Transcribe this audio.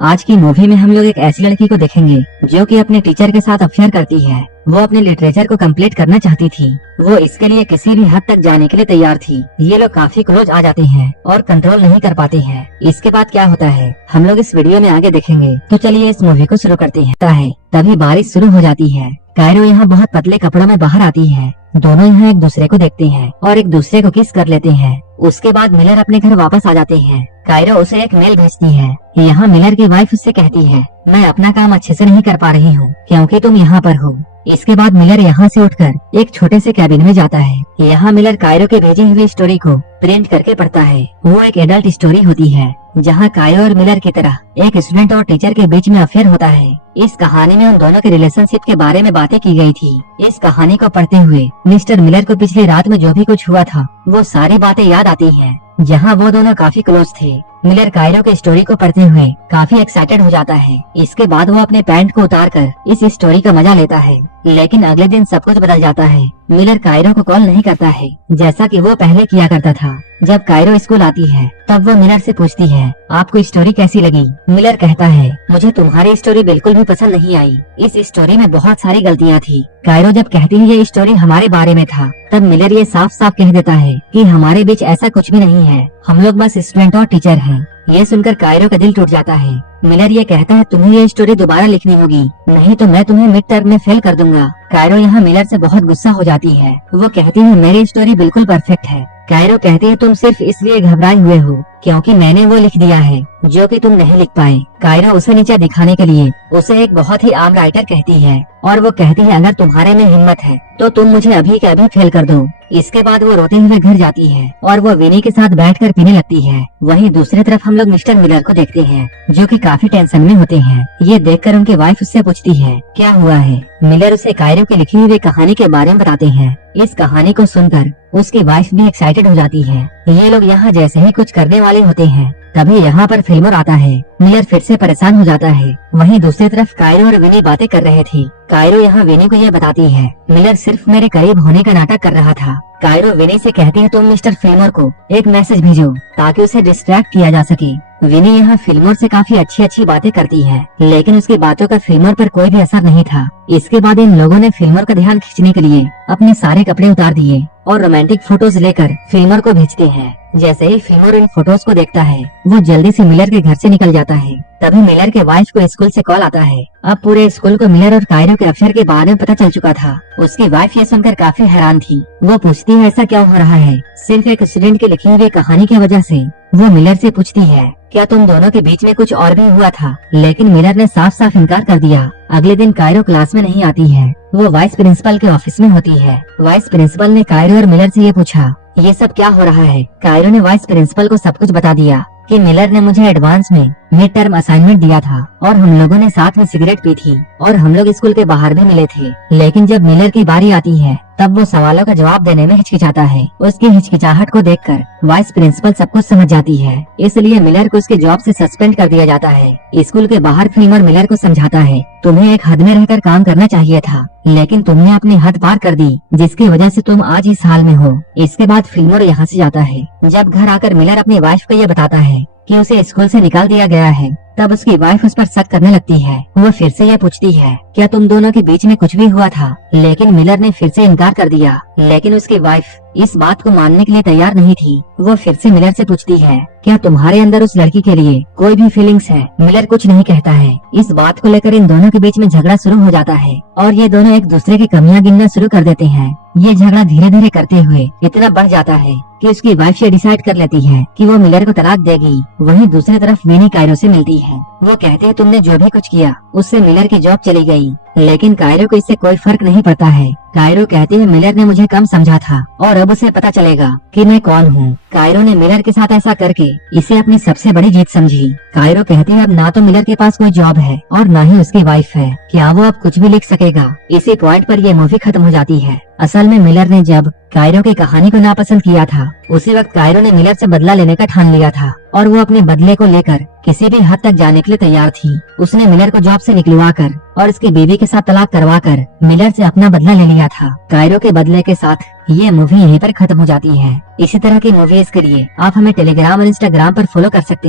आज की मूवी में हम लोग एक ऐसी लड़की को देखेंगे जो कि अपने टीचर के साथ अफेयर करती है। वो अपने लिटरेचर को कंप्लीट करना चाहती थी। वो इसके लिए किसी भी हद तक जाने के लिए तैयार थी। ये लोग काफी क्लोज आ जाते हैं और कंट्रोल नहीं कर पाते हैं। इसके बाद क्या होता है हम लोग इस वीडियो में आगे देखेंगे। तो चलिए इस मूवी को शुरू करते हैं। तभी बारिश शुरू हो जाती है। कायरो यहाँ बहुत पतले कपड़ों में बाहर आती है। दोनों यहाँ एक दूसरे को देखते हैं और एक दूसरे को किस कर लेते हैं। उसके बाद मिलर अपने घर वापस आ जाते हैं। कायरो उसे एक मेल भेजती है। यहाँ मिलर की वाइफ उससे कहती है, मैं अपना काम अच्छे से नहीं कर पा रही हूँ क्योंकि तुम यहाँ पर हो। इसके बाद मिलर यहाँ से उठकर एक छोटे से कैबिन में जाता है। यहाँ मिलर कायरो के भेजी हुई स्टोरी को प्रिंट करके पढ़ता है। वो एक एडल्ट स्टोरी होती है जहाँ कायरो और मिलर की तरह एक स्टूडेंट और टीचर के बीच में अफेयर होता है। इस कहानी में उन दोनों के रिलेशनशिप के बारे में बातें की गई थी। इस कहानी को पढ़ते हुए मिस्टर मिलर को पिछली रात में जो भी कुछ हुआ था वो सारी बातें याद आती हैं, जहाँ वो दोनों काफी क्लोज थे। मिलर कायरो के स्टोरी को पढ़ते हुए काफी एक्साइटेड हो जाता है। इसके बाद वो अपने पैंट को उतारकर इस स्टोरी का मजा लेता है। लेकिन अगले दिन सब कुछ बदल जाता है। मिलर कायरो को कॉल नहीं करता है जैसा कि वो पहले किया करता था। जब कायरो स्कूल आती है तब वो मिलर से पूछती है, आपको स्टोरी कैसी लगी? मिलर कहता है, मुझे तुम्हारी स्टोरी बिल्कुल भी पसंद नहीं आई। इस स्टोरी में बहुत सारी गलतियाँ थी। कायरो जब कहती है ये स्टोरी हमारे बारे में था, तब मिलर ये साफ साफ कह देता है कि हमारे बीच ऐसा कुछ भी नहीं है, हम लोग बस स्टूडेंट और टीचर हैं। ये सुनकर कायरो का दिल टूट जाता है। मिलर ये कहता है, तुम्हें ये स्टोरी दोबारा लिखनी होगी, नहीं तो मैं तुम्हें मिड टर्म में फेल कर दूंगा। कायरो यहाँ मिलर से बहुत गुस्सा हो जाती है। वो कहती है, मेरी स्टोरी बिल्कुल परफेक्ट है। कायरो कहती है, तुम सिर्फ इसलिए घबराए हुए हो क्योंकि मैंने वो लिख दिया है जो कि तुम नहीं लिख पाए। कायरो उसे नीचे दिखाने के लिए उसे एक बहुत ही आम राइटर कहती है और वो कहती है, अगर तुम्हारे में हिम्मत है तो तुम मुझे अभी के अभी फेल कर दो। इसके बाद वो रोते हुए घर जाती है और वो विनी के साथ बैठकर पीने लगती है। वहीं दूसरी तरफ हम लोग मिस्टर मिलर को देखते हैं जो कि काफी टेंशन में होते हैं। ये देखकर उनकी वाइफ उससे पूछती है, क्या हुआ है? मिलर उसे कायरो की लिखी हुई कहानी के बारे में बताते हैं। इस कहानी को सुनकर उसकी वाइफ भी एक्साइटेड हो जाती है। ये लोग यहाँ जैसे ही कुछ करने वाले होते हैं तभी यहाँ पर फिल्मर आता है। मिलर फिर से परेशान हो जाता है। वहीं दूसरी तरफ कायरो और विनी बातें कर रहे थे। कायरो यहाँ विनी को यह बताती है, मिलर सिर्फ मेरे करीब होने का नाटक कर रहा था। कायरो विनी से कहती है, तुम मिस्टर फिल्मर को एक मैसेज भेजो ताकि उसे डिस्ट्रैक्ट किया जा सके। विनी यहाँ फिल्मर से काफी अच्छी बातें करती है, लेकिन उसकी बातों का फिल्मर पर कोई भी असर नहीं था। इसके बाद इन लोगों ने फिल्मर का ध्यान खींचने के लिए अपने सारे कपड़े उतार दिए और रोमांटिक फोटोज लेकर फिल्मर को भेजते हैं। जैसे ही फिल्मर इन फोटोज को देखता है वो जल्दी से मिलर के घर से निकल जाता है। तभी मिलर के वाइफ को स्कूल से कॉल आता है। अब पूरे स्कूल को मिलर और कायरो के अफेयर के बारे में पता चल चुका था। उसकी वाइफ ये सुनकर काफी हैरान थी। वो पूछती है, ऐसा क्या हो रहा है? सिर्फ एक स्टूडेंट की लिखी हुई कहानी की वजह से? वो मिलर से पूछती है, क्या तुम दोनों के बीच में कुछ और भी हुआ था? लेकिन मिलर ने साफ साफ इनकार कर दिया। अगले दिन कायरो क्लास में नहीं आती है। वो वाइस प्रिंसिपल के ऑफिस में होती है। वाइस प्रिंसिपल ने कायरो और मिलर से ये पूछा, ये सब क्या हो रहा है? कायरो ने वाइस प्रिंसिपल को सब कुछ बता दिया कि मिलर ने मुझे एडवांस में मिड टर्म असाइनमेंट दिया था और हम लोगों ने साथ में सिगरेट पी थी और हम लोग स्कूल के बाहर भी मिले थे। लेकिन जब मिलर की बारी आती है तब वो सवालों का जवाब देने में हिचकिचाता है। उसकी हिचकिचाहट को देखकर वाइस प्रिंसिपल सब कुछ समझ जाती है, इसलिए मिलर को उसके जॉब से सस्पेंड कर दिया जाता है। स्कूल के बाहर फिल्मर मिलर को समझाता है, तुम्हें एक हद में रहकर काम करना चाहिए था, लेकिन तुमने अपनी हद पार कर दी जिसकी वजह से तुम आज इस हाल में हो। इसके बाद फिल्मर यहाँ से जाता है। जब घर आकर मिलर अपनी वाइफ को यह बताता है कि उसे स्कूल से निकाल दिया गया है, तब उसकी वाइफ उस पर शक करने लगती है। वो फिर से यह पूछती है, क्या तुम दोनों के बीच में कुछ भी हुआ था? लेकिन मिलर ने फिर से इनकार कर दिया। लेकिन उसकी वाइफ इस बात को मानने के लिए तैयार नहीं थी। वो फिर से मिलर से पूछती है, क्या तुम्हारे अंदर उस लड़की के लिए कोई भी फीलिंग्स है? मिलर कुछ नहीं कहता है। इस बात को लेकर इन दोनों के बीच में झगड़ा शुरू हो जाता है और ये दोनों एक दूसरे की कमियां गिनना शुरू कर देते हैं। ये झगड़ा धीरे धीरे करते हुए इतना बढ़ जाता है कि उसकी वाइफ ये डिसाइड कर लेती है कि वो मिलर को तलाक देगी। वहीं दूसरी तरफ विनी कायरो से मिलती है। वो कहते हैं, तुमने जो भी कुछ किया उससे मिलर की जॉब चली गई, लेकिन कायरो को इससे कोई फर्क नहीं पड़ता है। कायरो कहती है, मिलर ने मुझे कम समझा था और अब उसे पता चलेगा कि मैं कौन हूँ। कायरो ने मिलर के साथ ऐसा करके इसे अपनी सबसे बड़ी जीत समझी। कायरो कहती है, अब ना तो मिलर के पास कोई जॉब है और ना ही उसकी वाइफ है, क्या वो अब कुछ भी लिख सकेगा? इसी पॉइंट पर ये मूवी खत्म हो जाती है। असल में मिलर ने जब कायरो की कहानी को नापसंद किया था, उसी वक्त कायरो ने मिलर से बदला लेने का ठान लिया था और वो अपने बदले को लेकर किसी भी हद तक जाने के लिए तैयार थी। उसने मिलर को जॉब से निकलवा कर और उसकी बीवी के साथ तलाक करवा कर मिलर से अपना बदला ले लिया था। कायरो के बदले के साथ ये मूवी यहीं पर खत्म हो जाती है। इसी तरह की मूवीज के लिए आप हमें टेलीग्राम और इंस्टाग्राम पर फॉलो कर सकते हैं।